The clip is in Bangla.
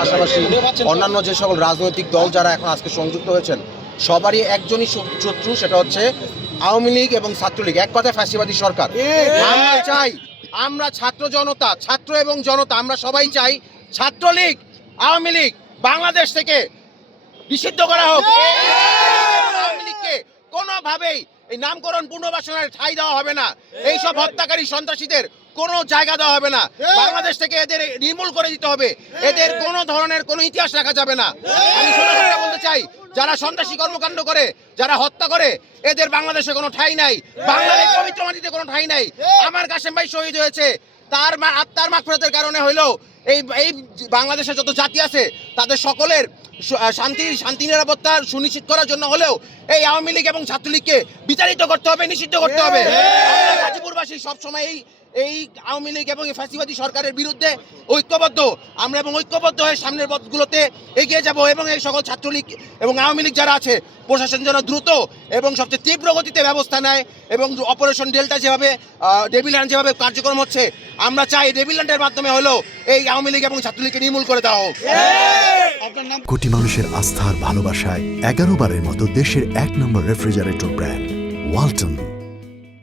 পাশাপাশি অন্যান্য যে সকল রাজনৈতিক দল যারা এখন আজকে সংযুক্ত হয়েছেন সবারই একজনই শত্রু, সেটা হচ্ছে আওয়ামী লীগ এবং ছাত্রলীগ, এক কথায় ফ্যাসিবাদী সরকার। আমরা চাই, আমরা ছাত্র জনতা, ছাত্র এবং জনতা আমরা সবাই চাই ছাত্রলীগ আওয়ামী লীগ বাংলাদেশ থেকে নিষিদ্ধ করা হোক। আওয়ামী লীগকে কোনোভাবেই এই নামকরণ পুনর্বাসনের ঠাঁই দেওয়া হবে না, এইসব হত্যাকারী সন্ত্রাসীদের কোনো জায়গা দেওয়া হবে না, বাংলাদেশ থেকে এদের নির্মূল করে দিতে হবে, এদের কোনো ধরনের কোনো ইতিহাস রাখা যাবে না। আমি সোজা কথা বলতে চাই, যারা সন্ত্রাসী কর্মকাণ্ড করে, যারা হত্যা করে, এদের বাংলাদেশে কোনো ঠাঁই নাই, বাংলার পবিত্র মাটিতে কোনো ঠাঁই নাই। আমার কাশেম ভাই শহীদ হয়েছে, তার আত্মার মাগফিরাতের কারণে হইলেও এই বাংলাদেশের যত জাতি আছে তাদের সকলের শান্তি নিরাপত্তা সুনিশ্চিত করার জন্য হলেও এই আওয়ামী লীগ এবং ছাত্রলীগকে বিতাড়িত করতে হবে, নিষিদ্ধ করতে হবে। গাজীপুরবাসী সবসময় এই আওয়ামী লীগ এবং ফ্যাসিবাদী সরকারের বিরুদ্ধে ঐক্যবদ্ধ, আমরা এবং ঐক্যবদ্ধ হয়ে সামনের পথগুলোতে এগিয়ে যাব এবং এই সকল ছাত্রলীগ এবং আওয়ামী লীগ যারা আছে প্রশাসন যেন দ্রুত এবং সবচেয়ে তীব্র গতিতে ব্যবস্থা নেয় এবং অপারেশন ডেল্টা যেভাবে ডেভিল হ্যান্ড যেভাবে কার্যক্রম হচ্ছে, আমরা চাই ডেভিল হ্যান্ডের মাধ্যমে হলেও এই আওয়ামী লীগ এবং ছাত্রলীগকে নির্মূল করে দেওয়া হোক। কোটি মানুষের আস্থার ভালোবাসায় 11 বারের মতো দেশের 1 নম্বর রেফ্রিজারেটর ব্র্যান্ড ওয়ালটন।